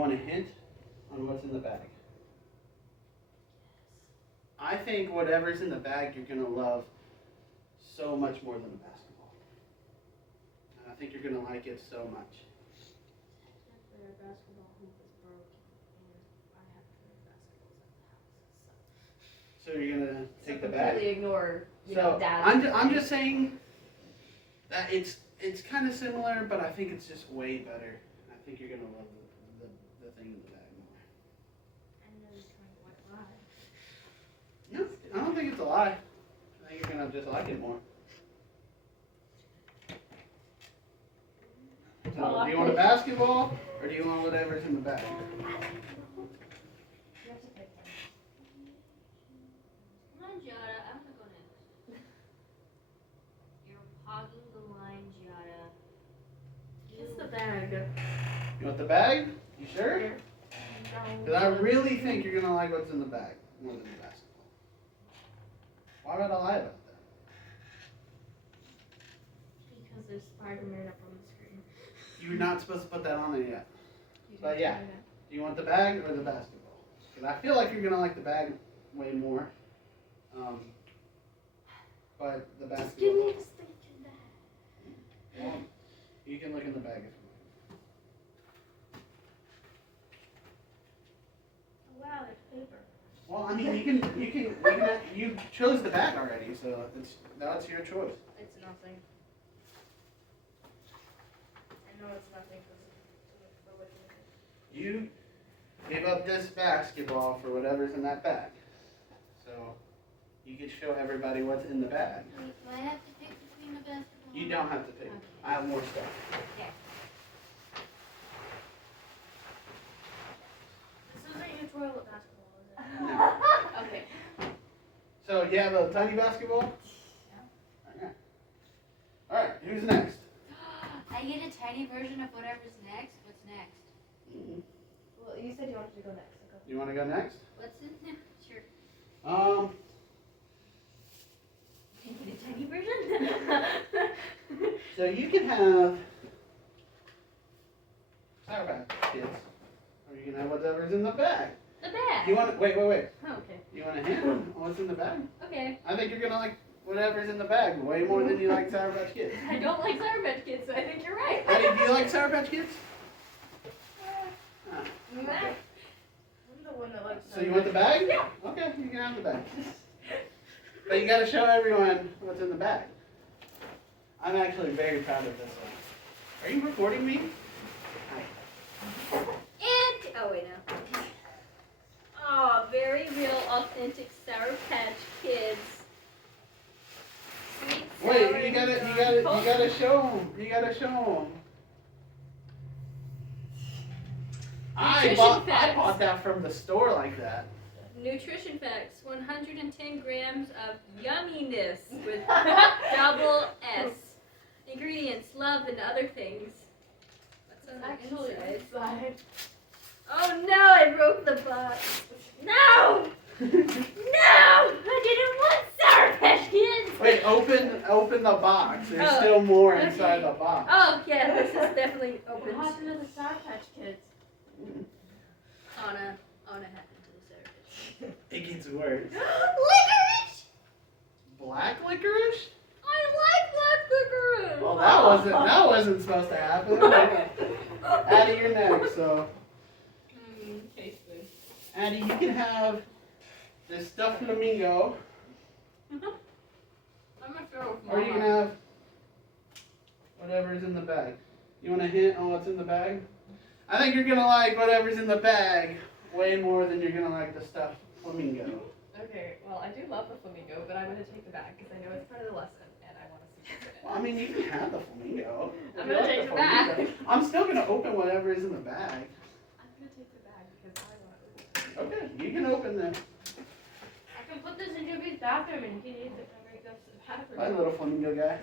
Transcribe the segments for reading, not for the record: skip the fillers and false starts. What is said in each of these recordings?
want a hint on what's in the bag? I think whatever's in the bag you're going to love so much more than the basketball. And I think you're going to like it so much. Their basketball hoop is broken, and I have pair of basketballs at the house. So you're going to take the completely bag? ignore, So Dad. I'm just saying that it's kind of similar, but I think it's just way better. I think you're going to love the thing in the bag more. I know you're trying to white lie. No, I don't think it's a lie. I think you're going to just like it more. So, do you want a basketball, or do you want whatever's in the bag? You have to pick one. Come on, Giada. I'm gonna go next. You're hogging the line, Giada. It's the bag. You want the bag? You sure? Here. Because I really think you're going to like what's in the bag more than the basketball. Why would I lie about that? Because there's Spider-Man up on the screen. You're not supposed to put that on there yet. You But can yeah. try that. Do you want the bag or the basketball? Because I feel like you're going to like the bag way more. But the Just give basketball. me the stinking bag. Well, you can look in the bag if you Oh, wow, there's paper. want. Well, I mean, you chose the bag already, so that's your choice. It's nothing. I know it's nothing for looking at it. You give up this basketball for whatever's in that bag. So you can show everybody what's in the bag. Wait, do I have to pick between the basketball? You don't have to pick. I have more stuff. Okay. This isn't your toilet basketball, is it? No. Okay. So you have a tiny basketball? Yeah. Okay. Alright, who's next? I get a tiny version of whatever's next. What's next? Well, you said you wanted to go next. So go. You want to go next? What's in there? Sure. Can you get a tiny version? So you can have Sour Patch Kids, or you can have whatever's in the bag. The bag. You want? Wait. Oh, okay. You want a hint on what's in the bag? Okay. I think you're gonna like whatever's in the bag way more than you like Sour Patch Kids. I don't like Sour Patch Kids, so I think you're right. Eddie, do you like Sour Patch Kids? Ah. I'm the one that likes. So you want the bag? Yeah. Okay, you can have the bag. But you gotta show everyone what's in the bag. I'm actually very proud of this one. Are you recording me? Hi. And oh wait no. Oh, very real, authentic Sour Patch Kids. Sweet, sour, Wait, you gotta show them. You gotta show them. I Nutrition facts. bought that from the store like that. Nutrition facts: 110 grams of yumminess with double S. Ingredients: love and other things. What's on the Actually, inside? inside. Oh no! I broke the box. No! No! I didn't want Sour Patch Kids. Wait, open the box. There's Oh, still more okay. inside the box. Oh yeah, this is definitely What open. happened to the Sour Patch Kids? Anna happened to the Sour Patch. It gets worse. Licorice! Black licorice? I like black licorice. Well, that wasn't supposed to happen. Addie, you're next. So, Tasty. Addie, you can have this stuffed flamingo, I'm gonna throw it with or you can have whatever's in the bag. You want a hint on what's in the bag? I think you're gonna like whatever's in the bag way more than you're gonna like the stuffed flamingo. Okay, well, I do love the flamingo, but I'm gonna take the bag because I know it's part of the lesson and I want to see what's in it. Well, I mean, you can have the flamingo. I'm If you gonna like take the flamingo. bag. I'm still gonna open whatever is in the bag. I'm gonna take the bag because I want to. Okay, you can open the. I can put this in Juby's bathroom and he can use it whenever he goes to the bathroom. Hi, little flamingo guy.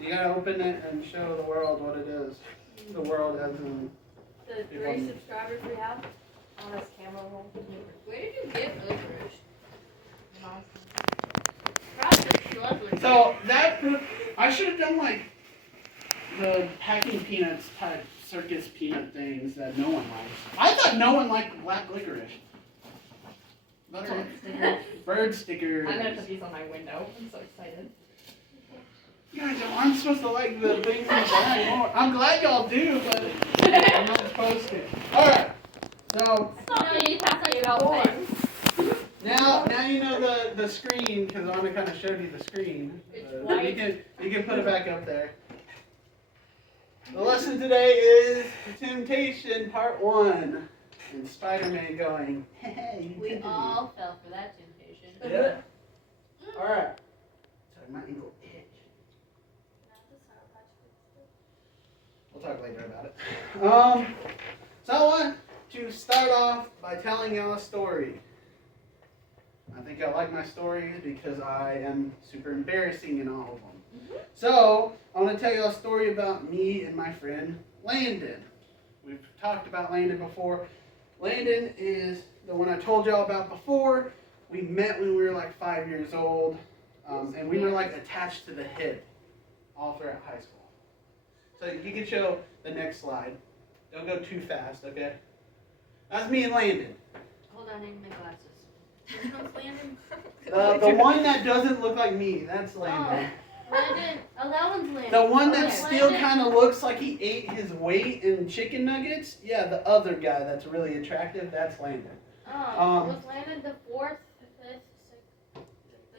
You gotta open it and show the world what it is. The world as in. The 3 subscribers we have on this camera roll. Where did you get licorice? That's just lovely. So that I should have done like the packing peanuts type circus peanut things that no one likes. I thought no one liked black licorice. Bird stickers. I'm gonna put these on my window. I'm so excited. Guys, I'm supposed to like the things in the bag more. I'm glad y'all do, but I'm not supposed to. Alright, so You talk about things. now you know the screen, because Anna kind of showed you the screen. It's You white. can put it back up there. The lesson today is Temptation Part 1. And Spider-Man going, hey, you We tempted me. all fell for that temptation. Yeah. Alright. Sorry, my ankle itch. We'll talk later about it. So I want to start off by telling y'all a story. I think y'all like my stories because I am super embarrassing in all of them. So I want to tell y'all a story about me and my friend Landon. We've talked about Landon before. Landon is the one I told y'all about before. We met when we were like 5 years old, and we were like attached to the hip all throughout high school. So you can show the next slide. Don't go too fast, okay? That's me and Landon. Hold on, I need my glasses. Which one's Landon? The one that doesn't look like me, that's Landon. Landon. Oh, that one's Landon. The one that Okay. still Landon. kind of looks like he ate his weight in chicken nuggets, yeah, the other guy that's really attractive, that's Landon. Was Landon the fourth, fifth, sixth?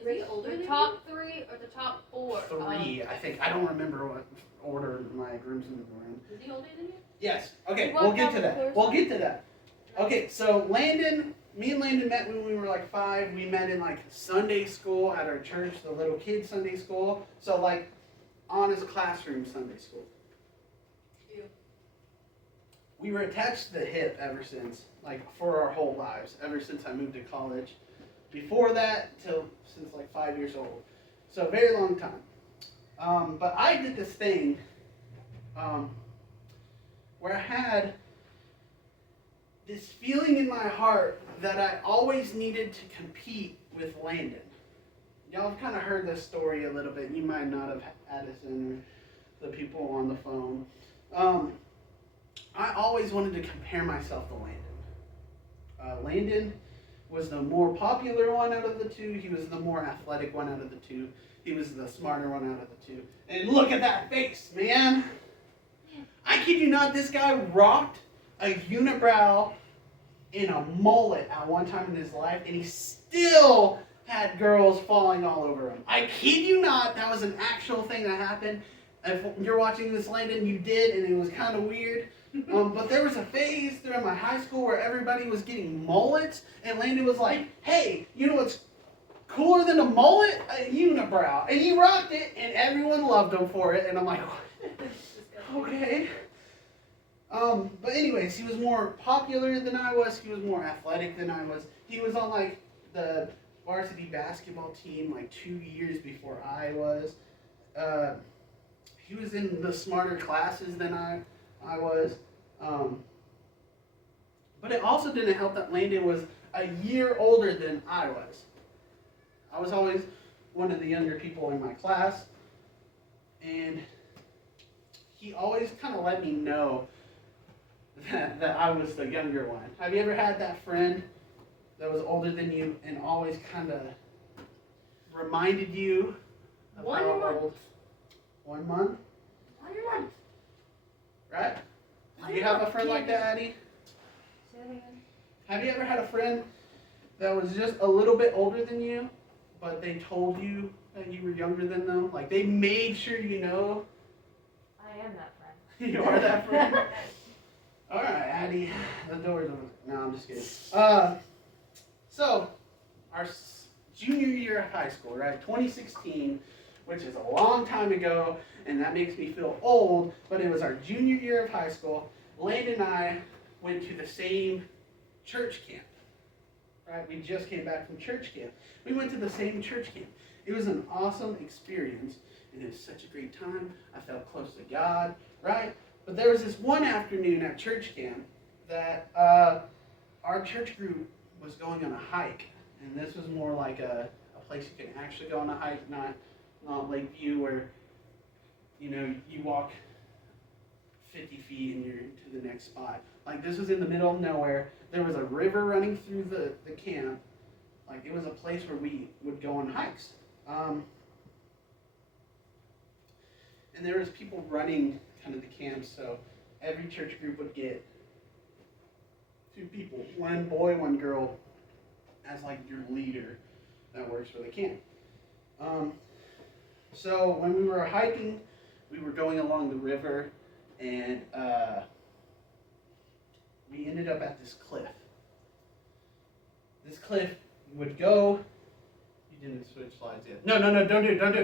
Is he older The than top three or the top four? 3, I think. I don't remember what order my groomsmen were in. Is he older than you? Yes. Okay, He we'll walked get out to that. before We'll us. get to that. Okay, so me and Landon met when we were like 5. We met in like Sunday school at our church, the little kids Sunday school. So like honest classroom Sunday school. Cute. We were attached to the hip ever since, like for our whole lives, ever since I moved to college. Before that, since like 5 years old. So a very long time. But I did this thing where I had this feeling in my heart that I always needed to compete with Landon. Y'all have kind of heard this story a little bit. You might not have, Addison or the people on the phone. I always wanted to compare myself to Landon. Landon was the more popular one out of the two. He was the more athletic one out of the two. He was the smarter one out of the two. And look at that face, man. I kid you not, this guy rocked a unibrow in a mullet at one time in his life, and he still had girls falling all over him. I kid you not, that was an actual thing that happened. If you're watching this, Landon, you did, and it was kind of weird. But there was a phase during my high school where everybody was getting mullets, and Landon was like, hey, you know what's cooler than a mullet? A unibrow. And he rocked it, and everyone loved him for it, and I'm like, okay. But anyways, he was more popular than I was. He was more athletic than I was. He was on like the varsity basketball team like 2 years before I was. He was in the smarter classes than I was. But it also didn't help that Landon was a year older than I was. I was always one of the younger people in my class. And he always kind of let me know that I was the younger one. Have you ever had that friend that was older than you and always kind of reminded you of 1 how month. old? 1 month? 1 month. Right? Do you have a friend like that, Addie? Have you ever had a friend that was just a little bit older than you, but they told you that you were younger than them? Like they made sure you know I am that friend. you are that friend? All right, Addie, the door's open. No, I'm just kidding. So, our junior year of high school, right? 2016, which is a long time ago, and that makes me feel old, but it was our junior year of high school. Landon and I went to the same church camp, right? We just came back from church camp. We went to the same church camp. It was an awesome experience, and it was such a great time. I felt close to God, right? But there was this one afternoon at church camp that our church group was going on a hike. And this was more like a place you can actually go on a hike, not Lakeview where, you know, you walk 50 feet and you're to the next spot. Like, this was in the middle of nowhere. There was a river running through the camp. Like, it was a place where we would go on hikes. And there was people running kind of the camp, so every church group would get 2 people, 1 boy, 1 girl, as like your leader that works for the camp. So when we were hiking, we were going along the river, and we ended up at this cliff. This cliff would go. You didn't switch slides yet. No, don't do it. Don't do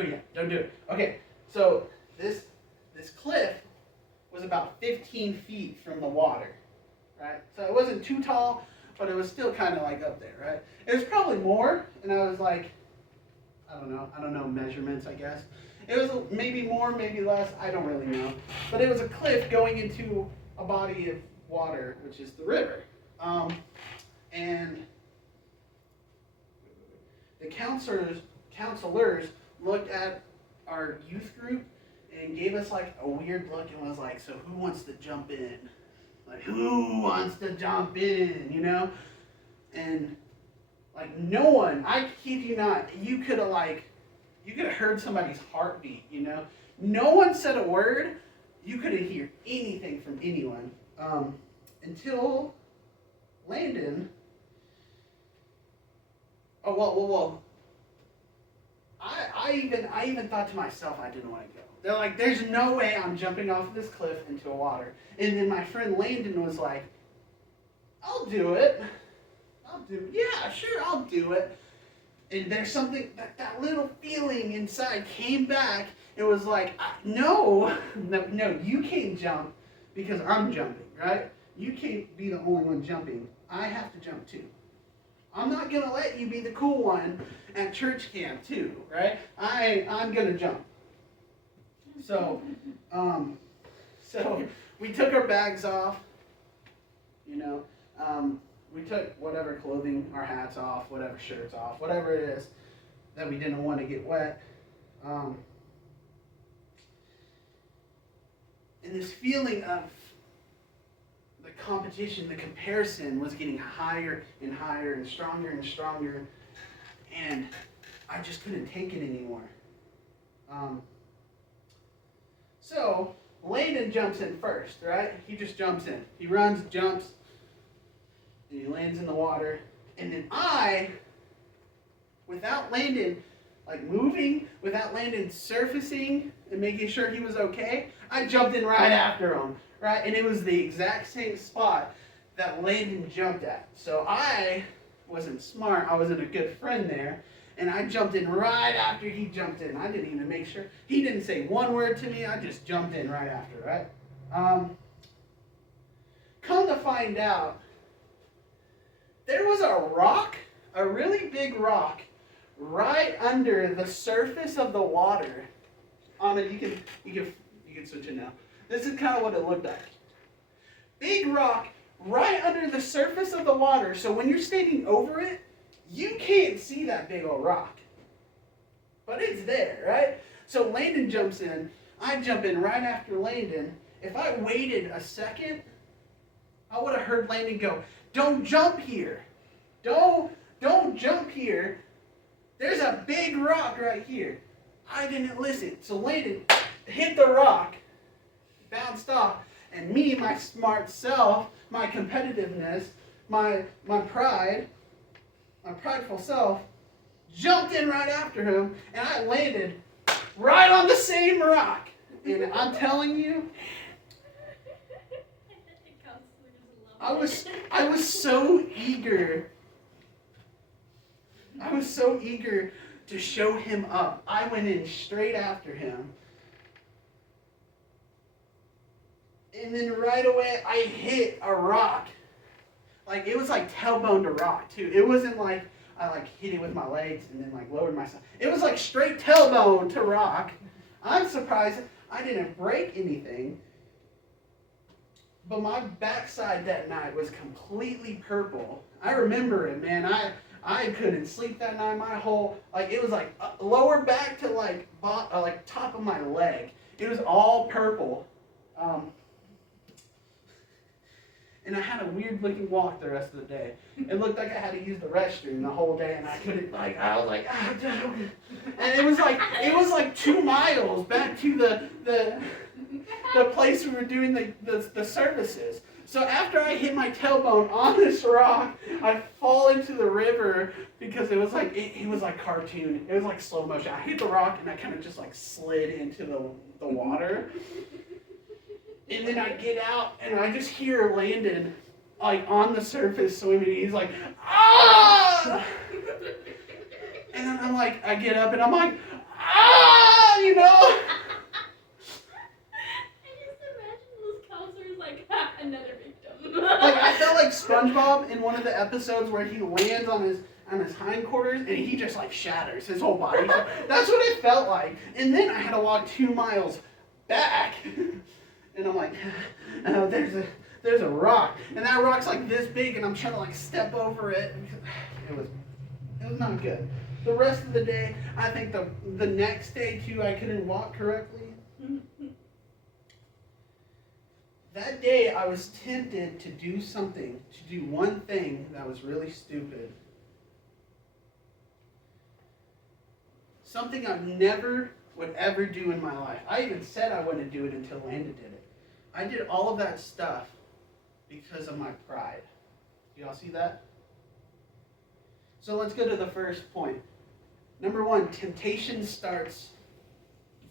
it yet. Don't do it. Okay, so this cliff was about 15 feet from the water, right? So it wasn't too tall, but it was still kind of like up there, right? It was probably more, and I was like, I don't know measurements, I guess. It was maybe more, maybe less, I don't really know. But it was a cliff going into a body of water, which is the river. And the counselors looked at our youth group and gave us like a weird look and was like, so who wants to jump in? Like, who wants to jump in, you know? And like no one, I kid you not, you could have heard somebody's heartbeat, you know? No one said a word. You couldn't hear anything from anyone until Landon. Oh, well. I even thought to myself I didn't want to go. They're like, there's no way I'm jumping off of this cliff into a water. And then my friend Landon was like, I'll do it. Yeah, sure, I'll do it. And there's something, that little feeling inside came back. It was like, no, you can't jump because I'm jumping, right? You can't be the only one jumping. I have to jump too. I'm not going to let you be the cool one at church camp too, right? I'm going to jump. So we took our bags off, you know. We took whatever clothing, our hats off, whatever shirts off, whatever it is that we didn't want to get wet. And this feeling of the competition, the comparison was getting higher and higher and stronger. And I just couldn't take it anymore. So Landon jumps in first, right? He just jumps in. He runs, jumps, and he lands in the water. And then I, without Landon like moving, without Landon surfacing and making sure he was okay, I jumped in right after him, right? And it was the exact same spot that Landon jumped at. So I wasn't smart. I wasn't a good friend there. And I jumped in right after he jumped in. I didn't even make sure. He didn't say one word to me. I just jumped in right after, right? Come to find out, there was a rock, a really big rock, right under the surface of the water. You can switch it now. This is kind of what it looked like. Big rock right under the surface of the water. So when you're standing over it, you can't see that big old rock. But it's there, right? So Landon jumps in. I jump in right after Landon. If I waited a second, I would have heard Landon go, "Don't jump here. Don't jump here. There's a big rock right here." I didn't listen. So Landon hit the rock, bounced off, and me, my smart self, my competitiveness, my pride, my prideful self, jumped in right after him, and I landed right on the same rock. And I'm telling you, I was so eager. I was so eager to show him up. I went in straight after him. And then right away, I hit a rock. Like, it was like tailbone to rock, too. It wasn't like I like hit it with my legs and then like lowered myself. It was like straight tailbone to rock. I'm surprised I didn't break anything. But my backside that night was completely purple. I remember it, man. I couldn't sleep that night. My whole, like, it was like lower back to like top of my leg. It was all purple. And I had a weird looking walk the rest of the day. It looked like I had to use the restroom the whole day, and I couldn't, like, I was like, ah, and it was like 2 miles back to the place we were doing the services. So after I hit my tailbone on this rock, I fall into the river because it was like cartoon. It was like slow motion. I hit the rock and I kind of just like slid into the water. And then I get out and I just hear Landon like on the surface swimming. He's like, ah! And then I'm like, I get up and I'm like, ah, you know? I just imagine those counselors like, ha, another victim. Like I felt like SpongeBob in one of the episodes where he lands on his hindquarters and he just like shatters his whole body. That's what it felt like. And then I had to walk 2 miles back. And I'm like, oh, there's a rock. And that rock's like this big and I'm trying to like step over it. It was not good. The rest of the day, I think the next day too, I couldn't walk correctly. That day I was tempted to do one thing that was really stupid. Something I never would ever do in my life. I even said I wouldn't do it until Landon did it. I did all of that stuff because of my pride. Y'all see that? So let's go to the first point. Number 1, temptation starts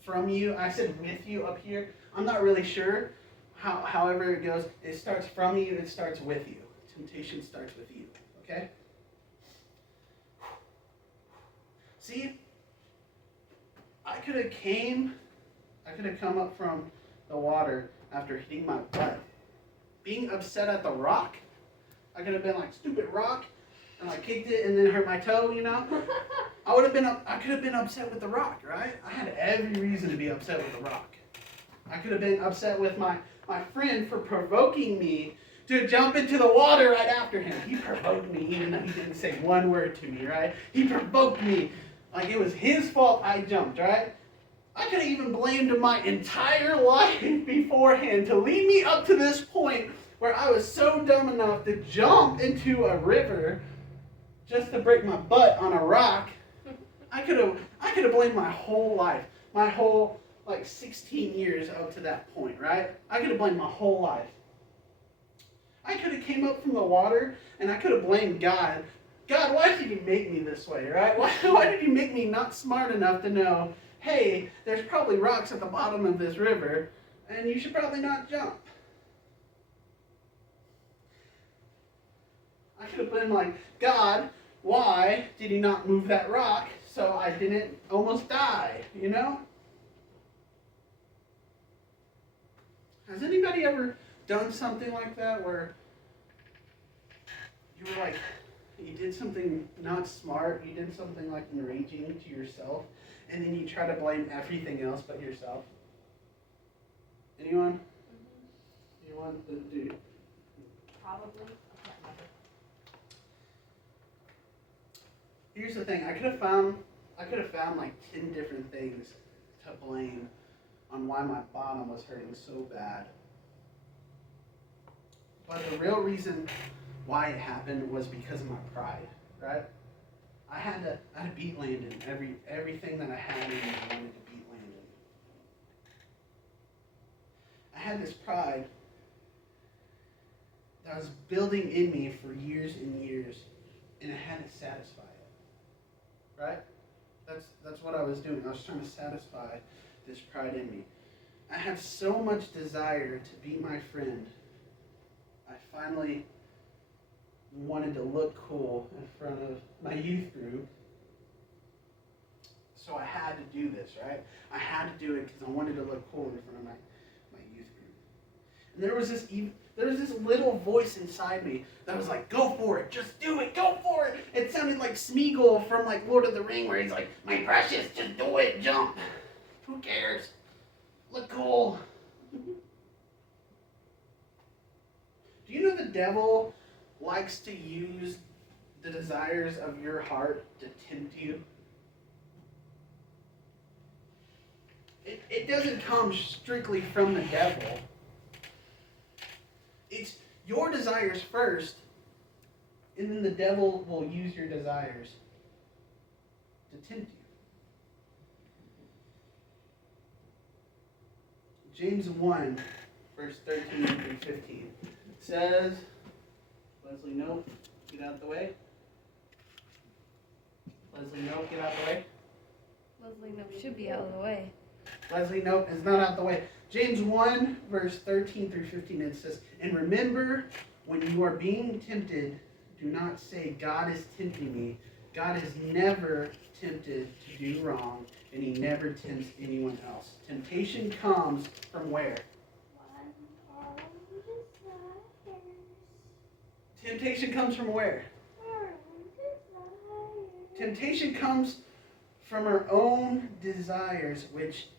from you. I said with you up here. I'm not really sure. However it goes, it starts from you, it starts with you. Temptation starts with you, okay? See, I could have come up from the water after hitting my butt. Being upset at the rock, I could have been like, stupid rock, and I kicked it and then hurt my toe, you know? I could have been upset with the rock, right? I had every reason to be upset with the rock. I could have been upset with my friend for provoking me to jump into the water right after him. He provoked me even though he didn't say one word to me, right? He provoked me like it was his fault I jumped, right? I could have even blamed my entire life beforehand to lead me up to this point where I was so dumb enough to jump into a river just to break my butt on a rock. I could have blamed my whole life, my whole like 16 years up to that point, right? I could have blamed my whole life. I could have came up from the water and I could have blamed God. God, why did you make me this way, right? Why did you make me not smart enough to know, hey, there's probably rocks at the bottom of this river and you should probably not jump? I could have been like, God, why did you not move that rock so I didn't almost die, you know? Has anybody ever done something like that where you were like, you did something not smart, you did something like enraging to yourself, and then you try to blame everything else but yourself? Anyone? Anyone? Dude. Probably. I can't remember. Here's the thing, I could have found like 10 different things to blame on why my bottom was hurting so bad. But the real reason why it happened was because of my pride, right? I had to beat Landon. Everything that I had in me, I wanted to beat Landon. I had this pride that was building in me for years and years, and I had to satisfy it, right? That's what I was doing. I was trying to satisfy this pride in me. I had so much desire to beat my friend. I finally wanted to look cool in front of my youth group. So I had to do this, right? I had to do it because I wanted to look cool in front of my youth group. And there was this little voice inside me that was like, go for it, just do it, go for it. It sounded like Smeagol from like Lord of the Ring where he's like, my precious, just do it, jump. Who cares? Look cool. Do you know the devil likes to use the desires of your heart to tempt you? It doesn't come strictly from the devil. your desires first, and then the devil will use your desires to tempt you. James 1, verse 13 through 15 says, Leslie, nope, get out the way. Leslie, nope, get out the way. Leslie, no, should be out of the way. Leslie, nope, is not out the way. James 1, verse 13 through 15, it says, and remember, when you are being tempted, do not say, God is tempting me. God is never tempted to do wrong, and he never tempts anyone else. Temptation comes from where? Temptation comes from where? Temptation comes from our own desires, which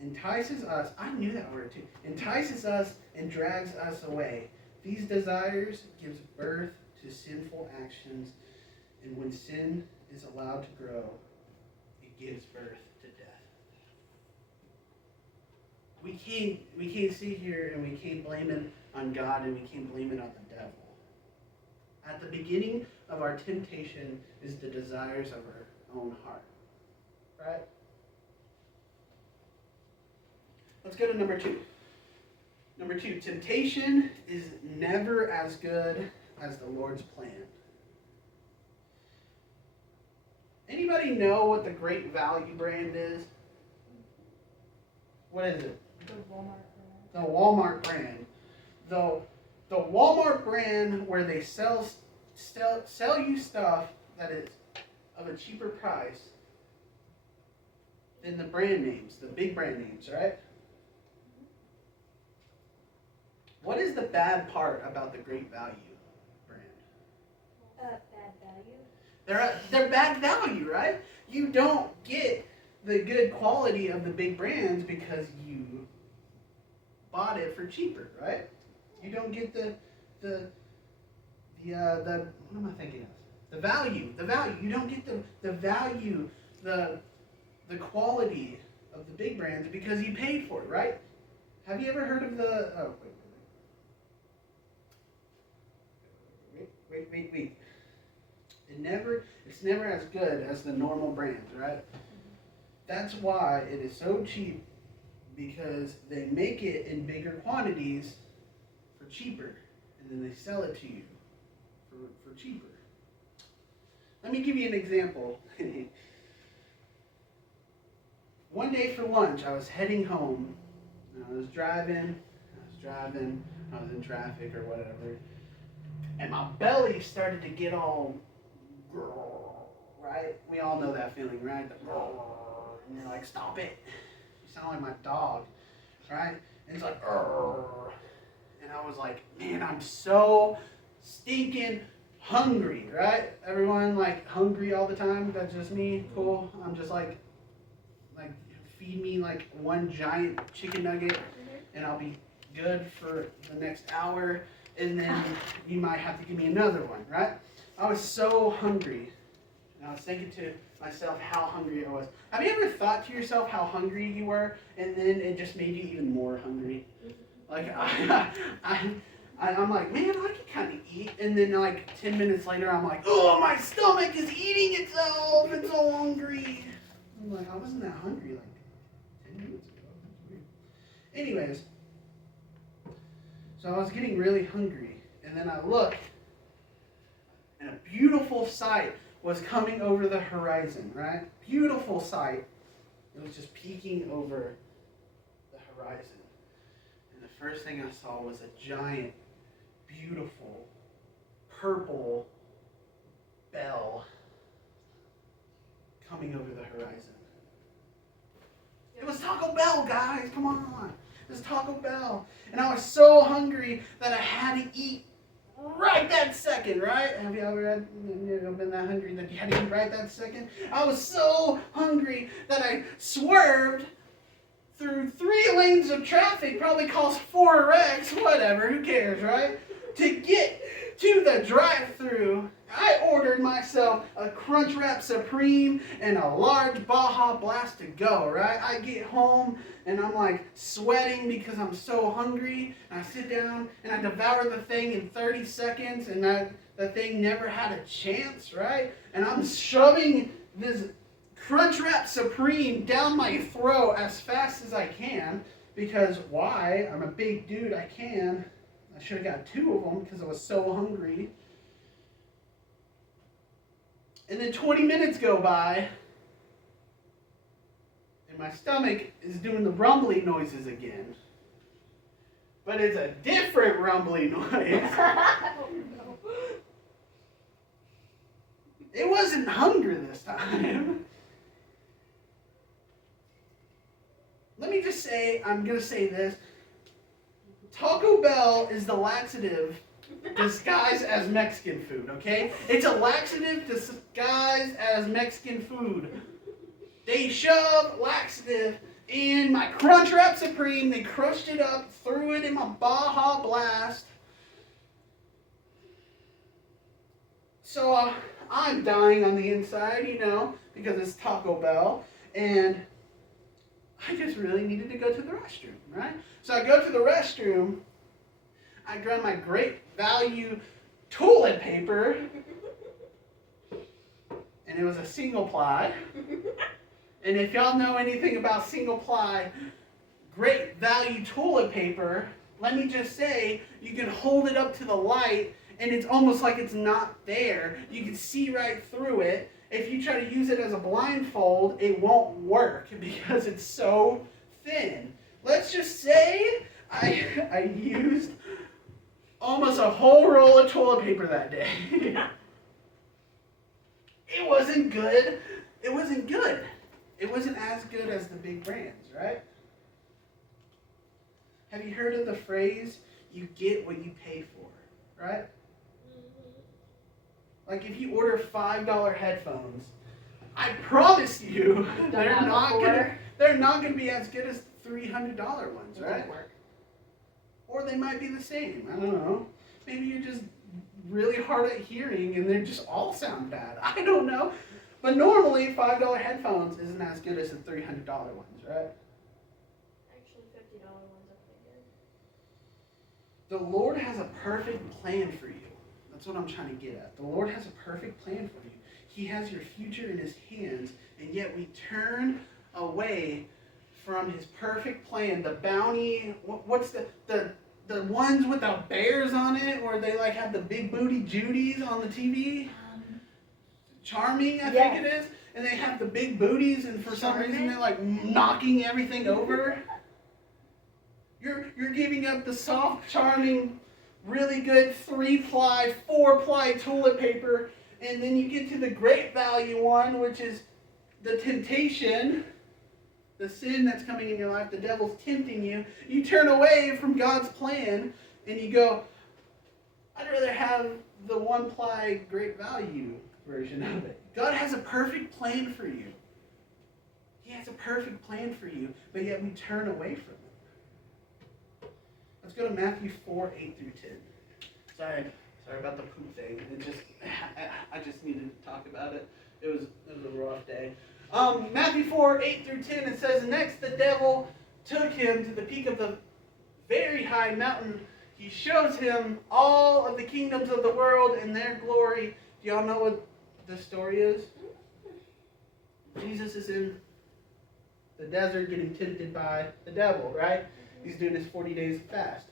entices us. I knew that word too. Entices us and drags us away. These desires gives birth to sinful actions, and when sin is allowed to grow, it gives birth to death. We can't sit here and we can't blame it on God and we can't blame it on the devil. At the beginning of our temptation is the desires of our own heart. Right? Let's go to number 2. Number 2, temptation is never as good as the Lord's plan. Anybody know what the Great Value brand is? What is it? The Walmart brand. The Walmart brand. The Walmart brand where they sell you stuff that is of a cheaper price than the brand names, the big brand names, right? What is the bad part about the Great Value brand? Bad value. They're bad value, right? You don't get the good quality of the big brands because you bought it for cheaper, right? You don't get the what am I thinking of? The value. You don't get the value, the quality of the big brands because you paid for it, right? Have you ever heard of the wait. It's never as good as the normal brands, right? That's why it is so cheap, because they make it in bigger quantities for cheaper, and then they sell it to you for cheaper. Let me give you an example. One day for lunch, I was heading home, and I was driving, I was in traffic or whatever, and my belly started to get all, right? We all know that feeling, right? And you're like, stop it. You sound like my dog, right? And it's like, and I was like, man, I'm so stinking hungry, right? Everyone like hungry all the time? That's just me? Cool. I'm just like feed me like one giant chicken nugget and I'll be good for the next hour, and then you might have to give me another one, right? I was so hungry, and I was thinking to myself how hungry I was. Have you ever thought to yourself how hungry you were, and then it just made you even more hungry? Like, I'm like, man, I can kind of eat, and then like 10 minutes later, I'm like, oh, my stomach is eating itself, it's so hungry. I'm like, I wasn't that hungry like 10 minutes ago. That's weird. Anyways, so I was getting really hungry, and then I looked, and a beautiful sight was coming over the horizon, right? Beautiful sight. It was just peeking over the horizon. And the first thing I saw was a giant, beautiful, purple bell coming over the horizon. It was Taco Bell, guys, come on. It was Taco Bell. And I was so hungry that I had to eat right that second, right? Have you ever been that hungry that you had to eat right that second? I was so hungry that I swerved through 3 lanes of traffic, probably caused 4 wrecks, whatever, who cares, right? To get to the drive-thru. I ordered myself a Crunchwrap Supreme and a large Baja Blast to go, right? I get home and I'm like sweating because I'm so hungry. And I sit down and I devour the thing in 30 seconds and the thing never had a chance, right? And I'm shoving this Crunchwrap Supreme down my throat as fast as I can because why? I'm a big dude, I can. I should have got 2 of them because I was so hungry. And then 20 minutes go by, and my stomach is doing the rumbly noises again. But it's a different rumbly noise. It wasn't hunger this time. Let me just say, I'm going to say this. Taco Bell is the laxative disguised as Mexican food, okay? It's a laxative disguised as Mexican food. They shoved laxative in my Crunchwrap Supreme. They crushed it up, threw it in my Baja Blast. So I'm dying on the inside, you know, because it's Taco Bell. And I just really needed to go to the restroom, right? So I go to the restroom. I grab my Great Value toilet paper, and it was a single ply. And if y'all know anything about single ply Great Value toilet paper, let me just say, you can hold it up to the light, and it's almost like it's not there. You can see right through it. If you try to use it as a blindfold, it won't work because it's so thin. Let's just say I used almost a whole roll of toilet paper that day. It wasn't good. It wasn't good. It wasn't as good as the big brands, right? Have you heard of the phrase, you get what you pay for, right? Like if you order $5 headphones, I promise you they're not gonna be as good as the $300 ones, right? Or they might be the same. I don't know. Maybe you're just really hard at hearing and they just all sound bad. I don't know. But normally $5 headphones isn't as good as the $300 ones, right? Actually, $50 ones are pretty good. The Lord has a perfect plan for you. That's what I'm trying to get at. The Lord has a perfect plan for you. He has your future in his hands, and yet we turn away from his perfect plan. The bounty, what's the ones with the bears on it, or they like have the big booty Judies on the TV? Charming, I think it is. And they have the big booties, and for some reason they're like knocking everything over. You're giving up the soft, charming, really good 3-ply, 4-ply toilet paper, and then you get to the Great Value one, which is the temptation, the sin that's coming in your life, the devil's tempting you. You turn away from God's plan, and you go, I'd rather have the 1-ply Great Value version of it. God has a perfect plan for you. He has a perfect plan for you, but yet we turn away from it. Let's go to Matthew 4, 8 through 10. Sorry about the poop thing. I just needed to talk about it. It was a rough day. Matthew 4, 8 through 10, it says, next the devil took him to the peak of the very high mountain. He shows him all of the kingdoms of the world and their glory. Do y'all know what the story is? Jesus is in the desert getting tempted by the devil, right? He's doing his 40 days fast.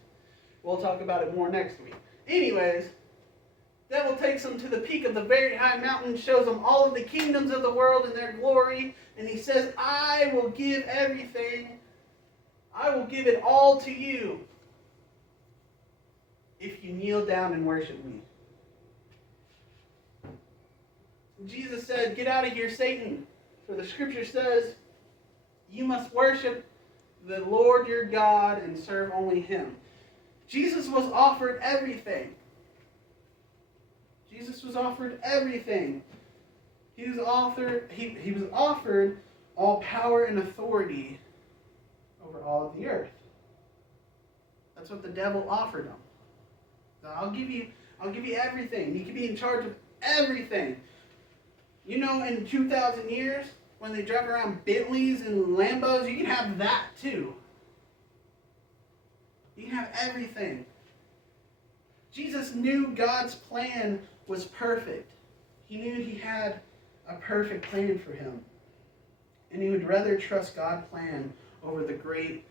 We'll talk about it more next week. Anyways, devil takes him to the peak of the very high mountain, shows him all of the kingdoms of the world and their glory, and he says, I will give everything. I will give it all to you if you kneel down and worship me. Jesus said, get out of here, Satan, for the scripture says, you must worship the Lord your God and serve only him. Jesus was offered everything. Jesus was offered everything. He was offered all power and authority over all of the earth. That's what the devil offered him. So I'll give you everything. You can be in charge of everything. You know, in 2,000 years, when they drive around Bentleys and Lambos, you can have that too. You can have everything. Jesus knew God's plan was perfect. He knew he had a perfect plan for him. And he would rather trust God's plan over the great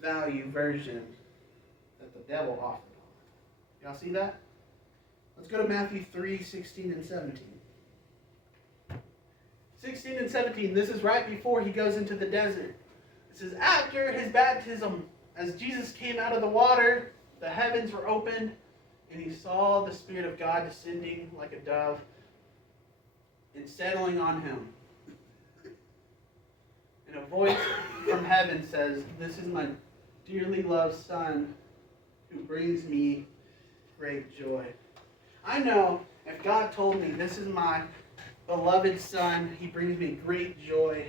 value version that the devil offered. Y'all see that? Let's go to Matthew 3:16 and 17. 16 and 17, this is right before he goes into the desert. It says, after his baptism, as Jesus came out of the water, the heavens were opened, and he saw the Spirit of God descending like a dove and settling on him. And a voice from heaven says, this is my dearly loved Son who brings me great joy. I know if God told me this is my beloved Son, he brings me great joy,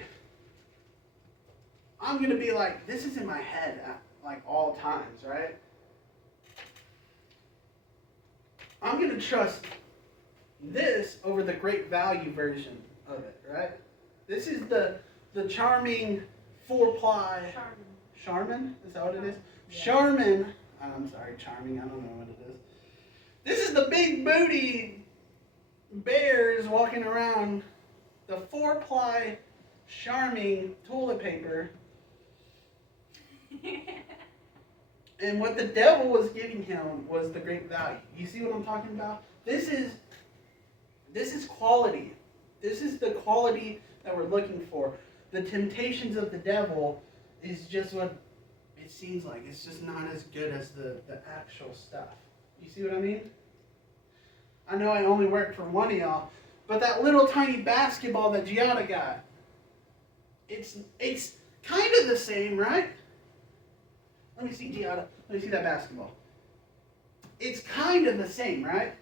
I'm going to be like, this is in my head at like all times, right? I'm going to trust this over the great value version of it, right? This is the charming 4-ply. Charmin? Is that what it is? Yeah. Charmin. I'm sorry, charming. I don't know what it is. This is the big booty bears walking around. The 4-ply charming toilet paper. And what the devil was giving him was the great value. You see what I'm talking about? This is quality. This is the quality that we're looking for. The temptations of the devil is just what it seems like. It's just not as good as the actual stuff. You see what I mean? I know I only work for one of y'all, but that little tiny basketball that Giada got, it's kind of the same, right? Let me see, Giada. Let me see that basketball. It's kind of the same, right?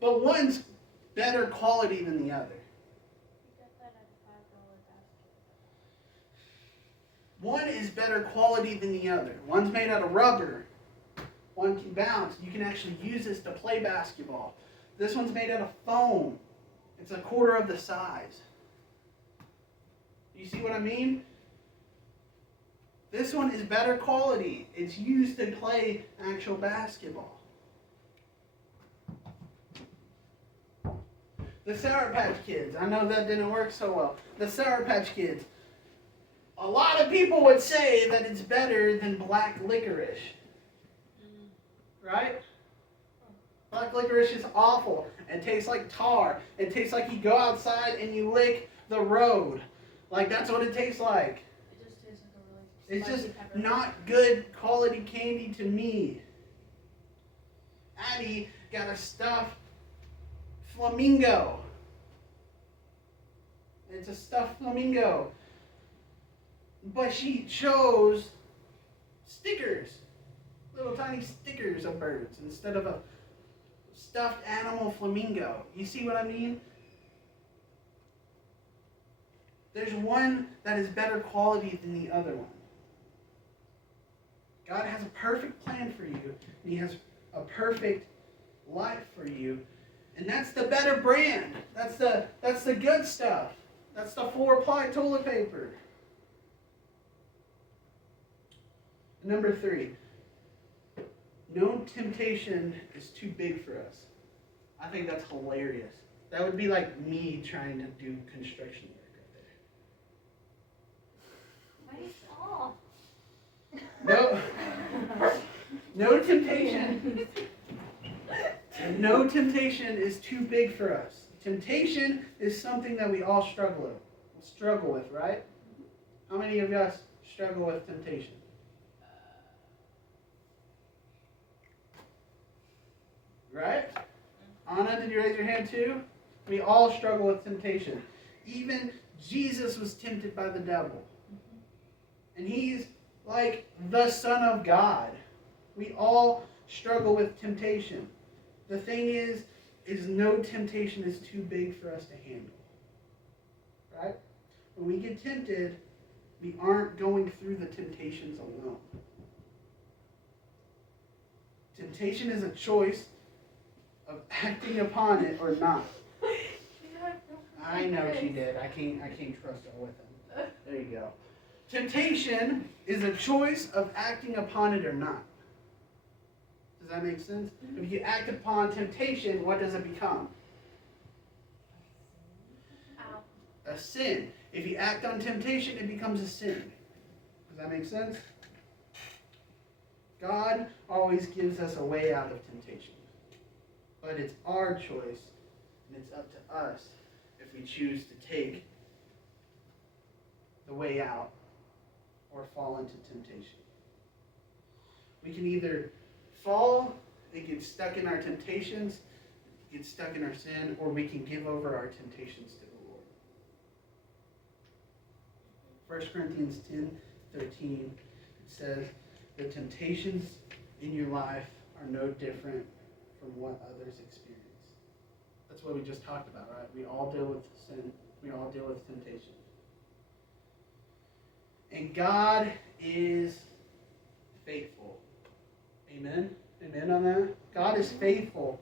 But one's better quality than the other. One is better quality than the other. One's made out of rubber. One can bounce. You can actually use this to play basketball. This one's made out of foam. It's a quarter of the size. You see what I mean? This one is better quality. It's used to play actual basketball. The Sour Patch Kids. I know that didn't work so well. The Sour Patch Kids. A lot of people would say that it's better than black licorice. Right? Black licorice is awful. It tastes like tar. It tastes like you go outside and you lick the road. Like that's what it tastes like. It just tastes like a really It's spicy just pepper. not good quality candy to me. Addie got a stuffed flamingo. It's a stuffed flamingo. But she chose stickers. Little tiny stickers of birds instead of a stuffed animal flamingo. You see what I mean? There's one that is better quality than the other one. God has a perfect plan for you, and he has a perfect life for you. And that's the better brand. That's the good stuff. That's the 4-ply toilet paper. Number 3. No temptation is too big for us. I think that's hilarious. That would be like me trying to do construction work right there. No temptation. No temptation is too big for us. Temptation is something that we all struggle with, right? How many of us struggle with temptation? Right? Anna, did you raise your hand too? We all struggle with temptation. Even Jesus was tempted by the devil. And he's like the Son of God. We all struggle with temptation. The thing is no temptation is too big for us to handle. Right? When we get tempted, we aren't going through the temptations alone. Temptation is a choice of acting upon it or not. I know she did. I can't trust her with him. There you go. Temptation is a choice of acting upon it or not. Does that make sense? If you act upon temptation, what does it become? Ow. A sin. If you act on temptation, it becomes a sin. Does that make sense? God always gives us a way out of temptation. But it's our choice, and it's up to us if we choose to take the way out or fall into temptation. We can either fall and get stuck in our temptations, get stuck in our sin, or we can give over our temptations to the Lord. 1 Corinthians 10:13 it says, the temptations in your life are no different from what others experience. That's what we just talked about, right? We all deal with sin. We all deal with temptation. And God is faithful. Amen? Amen on that? God is faithful.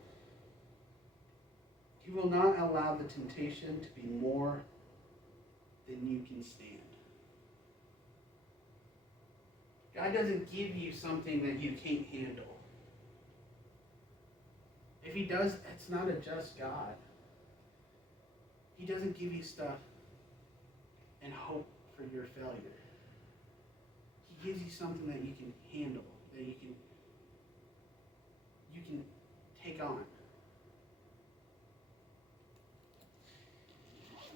He will not allow the temptation to be more than you can stand. God doesn't give you something that you can't handle. If he does, it's not a just God. He doesn't give you stuff and hope for your failure. He gives you something that you can handle, that you can take on.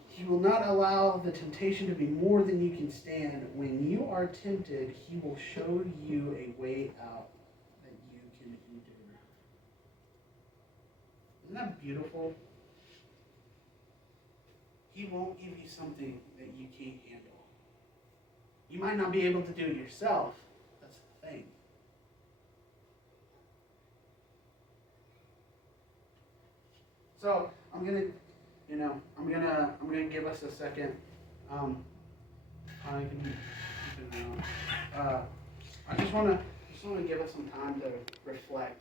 He will not allow the temptation to be more than you can stand. When you are tempted, he will show you a way out that you can endure. Isn't that beautiful? He won't give you something that you can't handle. You might not be able to do it yourself. That's the thing. So I'm gonna give us a second. I can keep it around. I just wanna give us some time to reflect